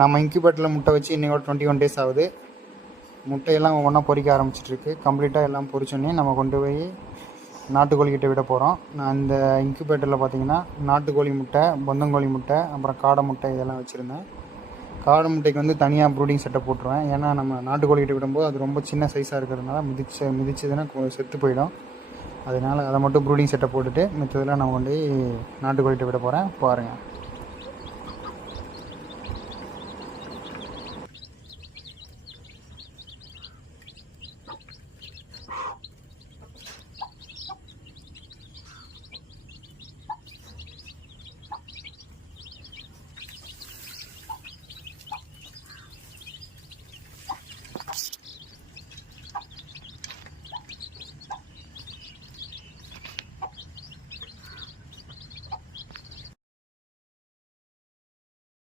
நம்ம இன்குபேட்டரில் முட்டை வச்சு இன்னையோட 21 days ஆகுது. முட்டையெல்லாம் ஒவ்வொன்றா பொரிக்க ஆரம்பிச்சிட்ருக்கு. கம்ப்ளீட்டாக எல்லாம் பொரிச்சோடனே நம்ம கொண்டு போய் நாட்டுக்கோழிக்கிட்ட விட போகிறோம். நான் இந்த இன்குபேட்டரில் பார்த்தீங்கன்னா நாட்டுக்கோழி முட்டை, பொந்தங்கோழி முட்டை, அப்புறம் காடை முட்டை இதெல்லாம் வச்சுருந்தேன். காடை முட்டைக்கு வந்து தனியாக ப்ரூடிங் செட்டப் போட்டுருவேன். ஏன்னா நம்ம நாட்டுக்கோழிக்கிட்ட விடும்போது அது ரொம்ப சின்ன சைஸாக இருக்கிறதுனால மிதிச்சதுன்னா செத்து போயிடும். அதனால் அதை மட்டும் ப்ரூடிங் செட்டப் போட்டுட்டு மித்ததெல்லாம் நான் கொண்டு போய் நாட்டுக்கோழிகிட்ட விட போகிறேன். பாருங்கள்.